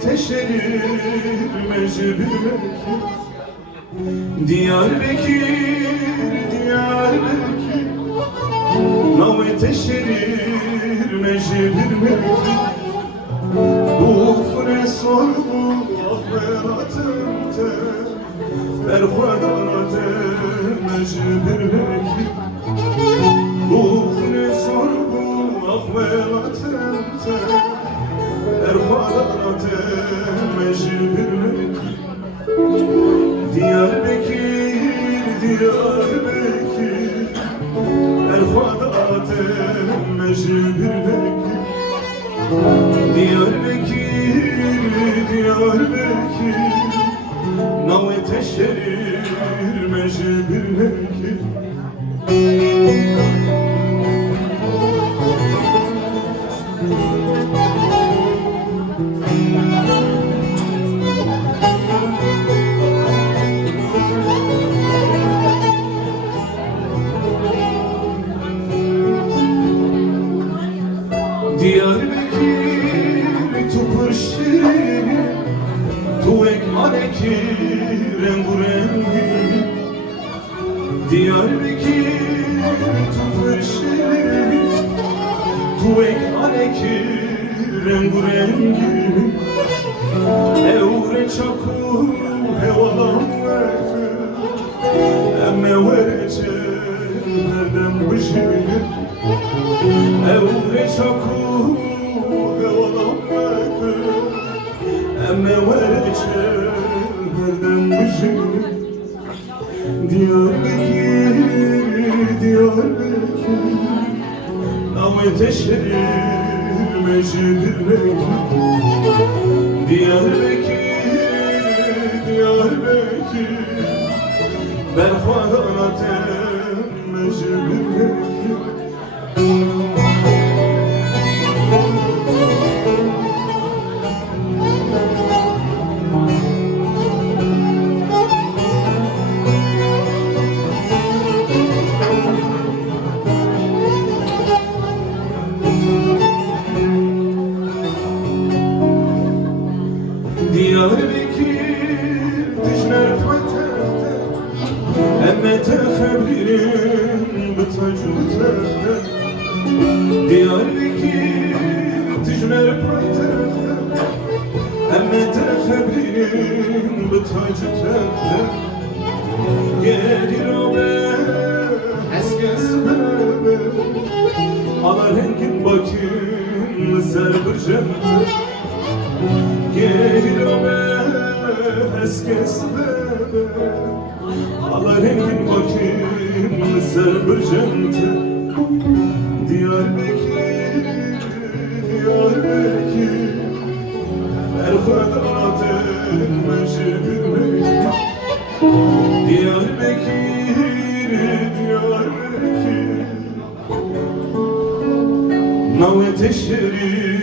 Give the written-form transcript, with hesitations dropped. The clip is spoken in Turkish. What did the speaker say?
teşerir mecbur Diyarbakır, Diyarbakır Nave teşerir mecbur Buhre sorgu ahmeratımte Berhuadanate mecbur Buhre sorgu ahmeratımte Berhuadanate mecbur Diyarbakır, Diyarbakır Berhuadanate mecbur Diyarbakır, Diyarbakır Nave teşerir mecbur Diyarbakır tupur şirini Tuvek aleki rengu rengi Diyarbakır tupur şirini Tuvek aleki rengu rengi Evre çaku hevalan verdi Emme verece nereden bışı Evre çaku hevalan verdi Emme verece nereden bışı Diyarbakır, Diyarbakır Name teşerir mecbur Diyarbakır, Diyarbakır Berhuadanate mecbur Diyarbakır dijner paytahte Emme teheblirin bıtacı tehte Diyarbakır dijner paytahte Emme teheblirin bıtacı tehte Gelir o be eskes bebe Ala rengin bakın zerbir cemte Gelir o be eskes bebe Ala rengin bakayım zerbir cemte Diyarbakır, Diyarbakır Berhuadanate mecbur Diyarbakır, Diyarbakır Nave teşerir